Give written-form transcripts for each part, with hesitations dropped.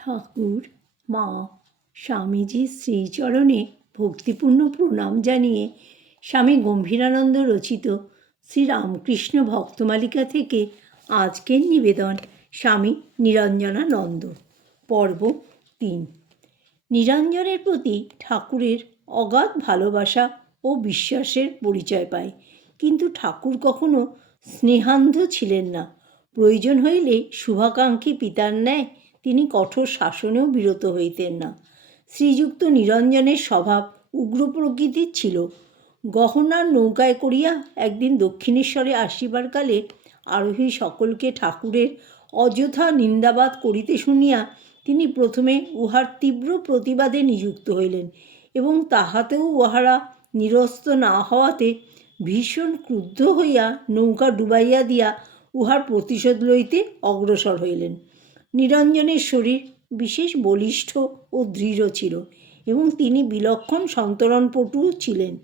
ঠাকুর মা স্বামীজির শ্রীচরণে ভক্তিপূর্ণ প্রণাম জানিয়ে স্বামী গম্ভীরানন্দ রচিত শ্রীরামকৃষ্ণ ভক্তমালিকা থেকে আজকের নিবেদন স্বামী নিরঞ্জনানন্দ। পর্ব 3। নিরঞ্জনের প্রতি ঠাকুরের অগাধ ভালোবাসা ও বিশ্বাসের পরিচয় পায়, কিন্তু ঠাকুর কখনো স্নেহান্ধ ছিলেন না। প্রয়োজন হইলে শুভাকাঙ্ক্ষী পিতার ন্যায় তিনি কঠোর শাসনেও বিরত হইতেন না। শ্রীযুক্ত নিরঞ্জনের স্বভাব উগ্র প্রকৃতির ছিল। গহনার নৌকায় করিয়া একদিন দক্ষিণেশ্বরে আসিবার কালে আরোহী সকলকে ঠাকুরের অযথা নিন্দাবাদ করিতে শুনিয়া তিনি প্রথমে উহার তীব্র প্রতিবাদে নিযুক্ত হইলেন এবং তাহাতেও উহারা নিরস্ত না হওয়াতে ভীষণ ক্রুদ্ধ হইয়া নৌকা ডুবাইয়া দিয়া উহার প্রতিশোধ লইতে অগ্রসর হইলেন। নিরঞ্জনের শরীর বিশেষ বলিষ্ঠ ও দৃঢ় ছিল এবং তিনি বিলক্ষণ সন্তরণপটু ছিলেন।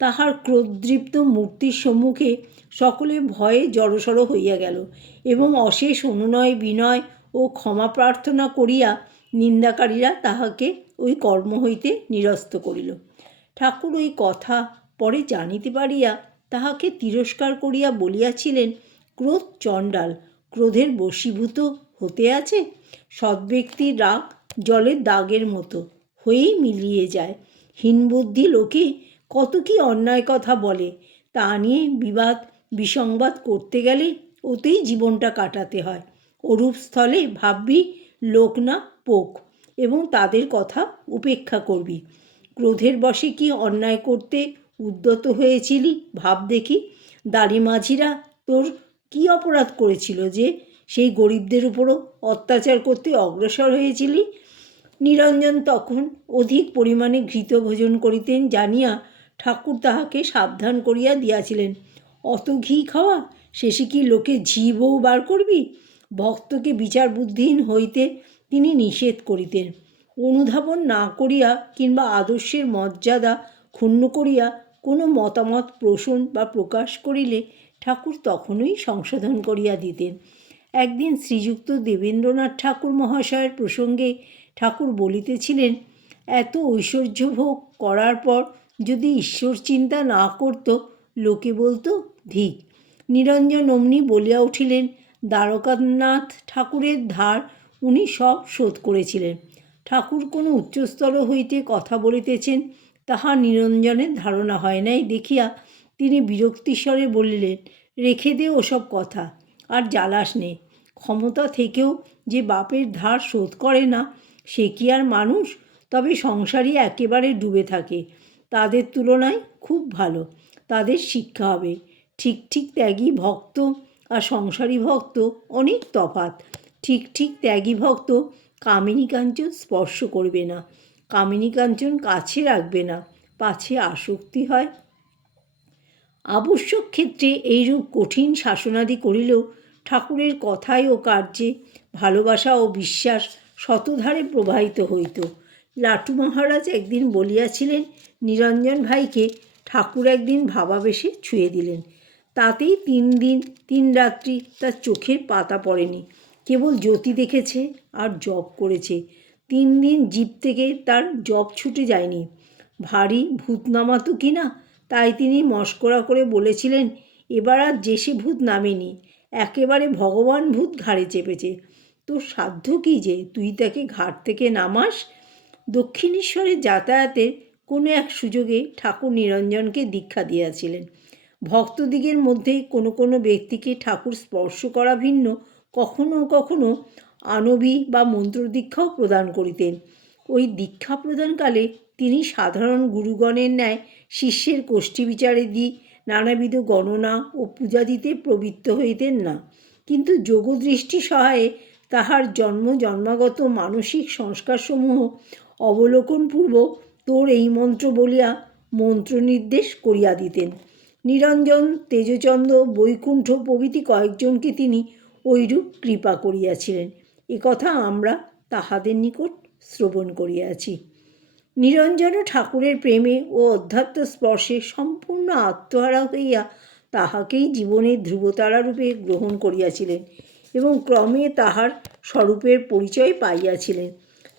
তাহার ক্রোধদৃপ্ত মূর্তির সম্মুখে সকলে ভয়ে জড়সড় হইয়া গেল এবং অশেষ অনুনয় বিনয় ও ক্ষমা প্রার্থনা করিয়া নিন্দাকারীরা তাহাকে ওই কর্ম হইতে নিরস্ত করিল। ঠাকুর ওই কথা পরে জানিতে পারিয়া তাহাকে তিরস্কার করিয়া বলিয়াছিলেন, ক্রোধ চণ্ডাল, ক্রোধের বশীভূত হতে আছে। সদ্ব্যক্তির রাগ জলের দাগের মতো হয়েই মিলিয়ে যায়। হীনবুদ্ধি লোকে কত কি অন্যায় কথা বলে, তা নিয়ে বিবাদ বিসংবাদ করতে গেলে ওতেই জীবনটা কাটাতে হয়। ওরূপ স্থলে ভাববি লোক না পোক এবং তাদের কথা উপেক্ষা করবি। ক্রোধের বশে কি অন্যায় করতে উদ্যত হয়েছিলি ভাব দেখি। দাড়ি মাঝিরা তোর কি অপরাধ করেছিল যে সেই গরিবদের উপরও অত্যাচার করতে অগ্রসর হয়েছিলি? নিরঞ্জন তখন অধিক পরিমাণে ঘৃত ভোজন করিতেন জানিয়া ঠাকুর তাহাকে সাবধান করিয়া দিয়াছিলেন। অত ঘি খাওয়া, শেষে কি লোকে ঝি বউ বার করবি? ভক্তকে বিচার বুদ্ধিহীন হইতে তিনি নিষেধ করিতেন। অনুধাবন না করিয়া কিংবা আদর্শের মর্যাদা ক্ষুণ্ণ করিয়া কোনো মতামত পোষণ বা প্রকাশ করিলে ঠাকুর তখনই সংশোধন করিয়া দিতেন। একদিন শ্রীযুক্ত দেবেন্দ্রনাথ ঠাকুর মহাশয়ের প্রসঙ্গে ঠাকুর বলিতেছিলেন, এত ঐশ্বর্যভোগ করার পর যদি ঈশ্বর চিন্তা না করত, লোকে বলতো ধিক। নিরঞ্জন অমনি বলিয়া উঠিলেন, দ্বারকানাথ ঠাকুরের ধার উনি সব শোধ করেছিলেন। ঠাকুর কোনো উচ্চস্তর হইতে কথা বলিতেছেন তাহা নিরঞ্জনের ধারণা হয় নাই দেখিয়া তিনি বিরক্তিস্বরে বলিলেন, রেখে দে ওসব কথা, আর জ্বালাস নে। ক্ষমতা থেকেও যে বাপের ধার শোধ করে না, সে কি আর মানুষ? তবে সংসারী একেবারে ডুবে থাকে। তাদের তুলনায় খুব ভালো, তাদের শিক্ষা হবে। ঠিক ঠিক ত্যাগী ভক্ত আর সংসারী ভক্ত অনেক তফাৎ। ঠিক ঠিক ত্যাগী ভক্ত কামিনী কাঞ্চন স্পর্শ করবে না, কামিনী কাঞ্চন কাছে রাখবে না, পাছে আসক্তি হয়। আবশ্যক ক্ষেত্রে এইরূপ কঠিন শাসনাদি করিলেও ঠাকুরের কথায় ও কার্যে ভালোবাসা ও বিশ্বাস শতধারে প্রবাহিত হইত। লাটু মহারাজ একদিন বলিয়াছিলেন, নিরঞ্জন ভাইকে ঠাকুর একদিন ভাবাবেশে ছুঁয়ে দিলেন। তাতেই 3 দিন 3 রাত্রি তার চোখের পাতা পড়েনি, কেবল জ্যোতি দেখেছে আর জপ করেছে। 3 দিন জিভ থেকে তার জপ ছুটে যায়নি। ভারী ভূত নামাতো কি না, তাই তিনি মস্করা করে বলেছিলেন, এবার আর যেসে ভূত নামেনি, একেবারে ভগবান ভূত ঘাড়ে চেপেছে। তোর সাধ্য কী যে তুই তাকে ঘাট থেকে নামাস? দক্ষিণেশ্বরে যাতায়াতের কোনো এক সুযোগে ঠাকুর নিরঞ্জনকে দীক্ষা দিয়েছিলেন। ভক্তদিগের মধ্যে কোনো কোনো ব্যক্তিকে ঠাকুর স্পর্শ করা ভিন্ন কখনো কখনো আনবী বা মন্ত্রদীক্ষাও প্রদান করিতেন। ওই দীক্ষা প্রদানকালে তিনি সাধারণ গুরুগণের ন্যায় শিষ্যের কোষ্ঠী বিচারে দিয়ে নানাবিধ গণনা ও পূজা দিতে প্রবৃত্ত হইতেন না, কিন্তু যোগদৃষ্টি সহায়ে তাহার জন্মাগত মানসিক সংস্কারসমূহ অবলোকনপূর্বক তোর এই মন্ত্র বলিয়া মন্ত্র নির্দেশ করিয়া দিতেন। নিরঞ্জন, তেজচন্দ্র, বৈকুণ্ঠ প্রভৃতি কয়েকজনকে তিনি ঐরূপ কৃপা করিয়াছিলেন। একথা আমরা তাহাদের নিকট শ্রবণ করিয়াছি। নিরঞ্জনও ঠাকুরের প্রেমে ও অধ্যাত্ম স্পর্শে সম্পূর্ণ আত্মহারা হইয়া তাহাকেই জীবনের ধ্রুবতারারূপে গ্রহণ করিয়াছিলেন। এবং ক্রমে তাহার স্বরূপের পরিচয় পাইয়াছিলেন।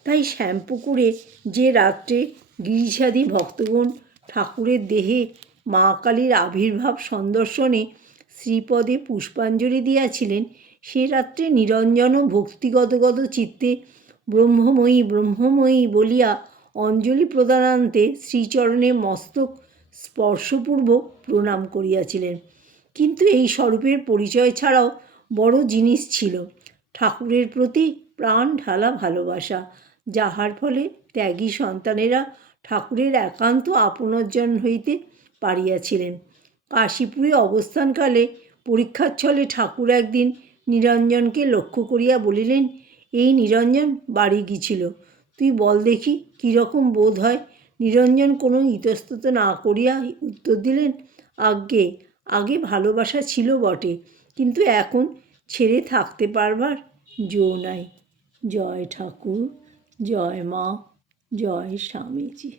তাই শ্যামপুকুরে যে রাত্রে গিরিশাদী ভক্তগণ ঠাকুরের দেহে মা কালীর আবির্ভাব সন্দর্শনে শ্রীপদে পুষ্পাঞ্জলি দিয়াছিলেন, সে রাত্রে নিরঞ্জনও ভক্তিগদগদ চিত্তে ব্রহ্মময়ী ব্রহ্মময়ী বলিয়া অঞ্জলি প্রদানান্তে শ্রীচরণে মস্তক স্পর্শপূর্বক প্রণাম করিয়াছিলেন। কিন্তু এই স্বরূপের পরিচয় ছাড়াও বড় জিনিস ছিল ঠাকুরের প্রতি প্রাণ ঢালা ভালোবাসা, যাহার ফলে ত্যাগী সন্তানেরা ঠাকুরের একান্ত আপনজন হইতে পারিয়াছিলেন। কাশীপুরে অবস্থানকালে পরীক্ষাচ্ছলে ঠাকুর একদিন নিরঞ্জনকে লক্ষ্য করিয়া বলিলেন, এই নিরঞ্জন বাড়ি গিয়েছিল, তুই বল দেখি কীরকম বোধ হয়। নিরঞ্জন কোনো ইতস্তত না করিয়া উত্তর দিলেন, আগে ভালোবাসা ছিল বটে, কিন্তু এখন ছেড়ে থাকতে পারবার জো নাই। জয় ঠাকুর, জয় মা, জয় স্বামীজি।